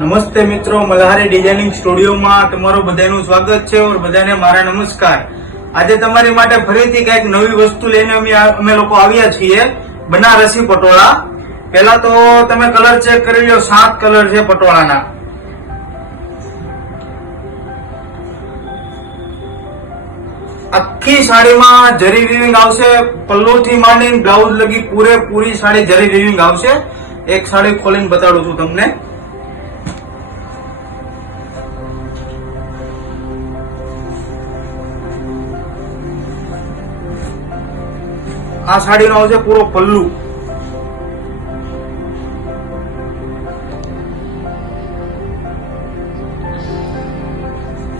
નમસ્તે મિત્રો, મલ્હારી ડિઝાઇનિંગ સ્ટુડિયોમાં તમારું બધાનું સ્વાગત છે और બધાને મારા નમસ્કાર। આજે તમારી માટે ફરીથી કંઈક નવી વસ્તુ લઈને અમે લોકો આવ્યા છીએ, બનારસી પટોળા। પહેલા તો તમે કલર ચેક કરી લો, 7 કલર છે પટોળાના। આખી સાડીમાં જરી વીવિંગ આવશે, પલ્લુથી માંડીને બ્લાઉઝ લગી પૂરેપૂરી સાડી જરી વીવિંગ આવશે। એક સાડી ખોલીને બતાડું છું તમને। આ સાડીનો આવશે પૂરો પલ્લુ,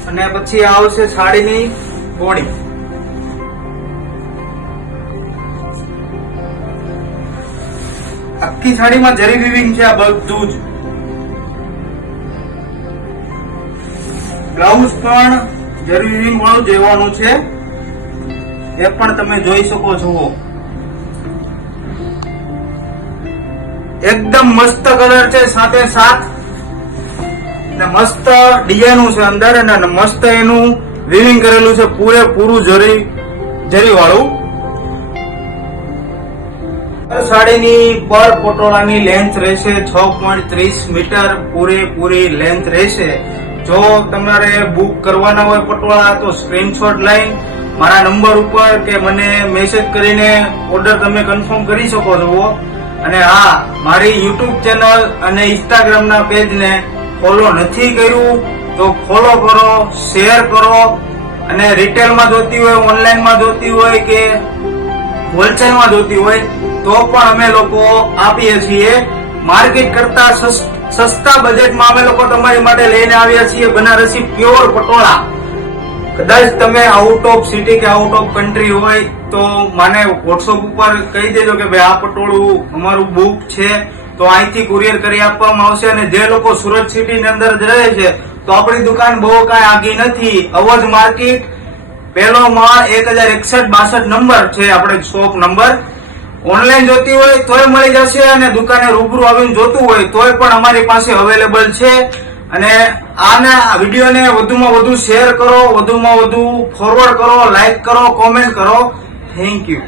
અને પછી આવશે સાડીની બોડી। આખી સાડીમાં જરી વીવિંગ છે, આ બધું જ। બ્લાઉઝ પણ જરી વીવિંગ વાળું જેવાનું છે, એ પણ તમે જોઈ શકો છો। એકદમ મસ્ત કલર છે, સાથે સાથ મસ્ત ડિઝાઇન છે અંદર, અને મસ્ત એનું વીવિંગ કરેલું છે, પૂરેપૂરું જરી વાળું। સાડીની પર પટોળાની લેન્થ રહેશે 6.30 મીટર, પૂરેપૂરી લેન્થ રહેશે। જો તમારે બુક કરવાના હોય પટોળા તો સ્ક્રીનશોટ લઈને મારા નંબર ઉપર કે મને મેસેજ કરીને ઓર્ડર તમે કન્ફર્મ કરી શકો છો। અને હા, મારી યુટ્યુબ ચેનલ અને ઇન્સ્ટાગ્રામના પેજને ફોલો નથી કર્યું તો ફોલો કરો, શેર કરો, અને રિટેલમાં જોતી હોય, ઓનલાઈનમાં જોતી હોય કે હોલસેલમાં જોતી હોય તો પણ અમે લોકો આપીએ છીએ। માર્કેટ કરતા સસ્તા બજેટમાં અમે લોકો તમારી માટે લઈને આવ્યા છીએ બનારસી પ્યોર પટોળા। કદાચ તમે આઉટ ઓફ સિટી કે આઉટ ઓફ કન્ટ્રી હોય તો મને વોટ્સઅપ ઉપર કહી દેજો કે ભાઈ આ પટોળું અમારું બુક છે, તો અહીંથી કુરિયર કરી આપવામાં આવશે। અને જે લોકો સુરત સિટી ની અંદર રહે છે તો આપણી દુકાન બહુ કાંઈ આગી નથી, અવધ માર્કેટ, પહેલો માળ, 1061-62 નંબર છે આપણે શોપ નંબર। ઓનલાઈન જોતી હોય તોય મળી જશે, અને દુકાને રૂબરૂ આવીને જોતું હોય તોય પણ અમારી પાસે અવેલેબલ છે। અને આના વિડીયોને વધુમાં વધુ શેર કરો, વધુમાં વધુ ફોરવર્ડ કરો, લાઈક કરો, કોમેન્ટ કરો। Thank you.